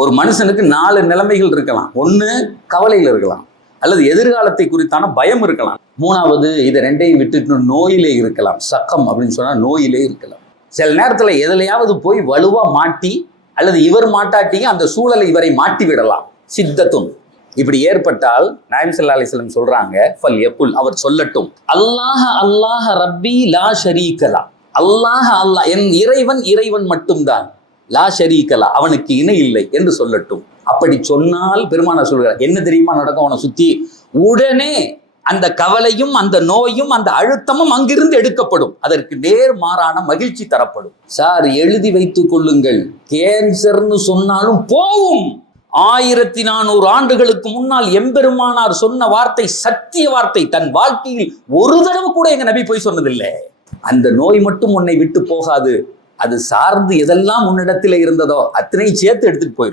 ஒரு மனுஷனுக்கு 4 நிலைமைகள் இருக்கலாம். ஒன்று கவலையில் இருக்கலாம், அல்லது எதிர்காலத்தை குறித்தான பயம் இருக்கலாம். 3வது இதை 2ஐயும் விட்டுட்டு நோயிலே இருக்கலாம். சக்கம் அப்படின்னு சொன்னா நோயிலே இருக்கலாம். சில நேரத்தில் எதுலையாவது போய் வலுவா மாட்டி, அல்லது இவர் மாட்டாட்டியும் அந்த சூழலை இவரை மாட்டி விடலாம். சித்தத்தும் இப்படி ஏற்பட்டால் நாயகம் ஸல்லல்லாஹு அலைஹி வஸல்லம் சொல்றாங்க, ஃபல் யகுல், அவர் சொல்லட்டும், அல்லாஹ் அல்லாஹ் ரப்பி லா ஷரீகலா, அல்லாஹ் அல்லாஹ், என் இறைவன் இறைவன் மட்டும்தான், லா ஷரீகலா, அவனுக்கு இணை இல்லை என்று சொல்லட்டும். அப்படி சொன்னால் பெருமானார் சொல்கிறார், என்ன தெரியுமா நடக்கும்? அவனை சுத்தி உடனே அந்த கவலையும் அந்த நோயும் அந்த அழுத்தமும் அங்கிருந்து எடுக்கப்படும். அதற்கு நேர்மாறான மகிழ்ச்சி தரப்படும். சார் எழுதி வைத்துக் கொள்ளுங்கள், கேன்சர்னு சொன்னாலும் போகும். 1400 ஆண்டுகளுக்கு முன்னால் எம்பெருமானார் சொன்ன வார்த்தை சத்திய வார்த்தை. தன் வாழ்க்கையில் ஒரு தடவை கூட எங்க நபி போய் சொன்னதில்லை. அந்த நோய் மட்டும் உன்னை விட்டு போகாது, அது சார்ந்து எதெல்லாம் உன்னிடத்தில் இருந்ததோ அத்தனை சேர்த்து எடுத்துட்டு போயிடும்.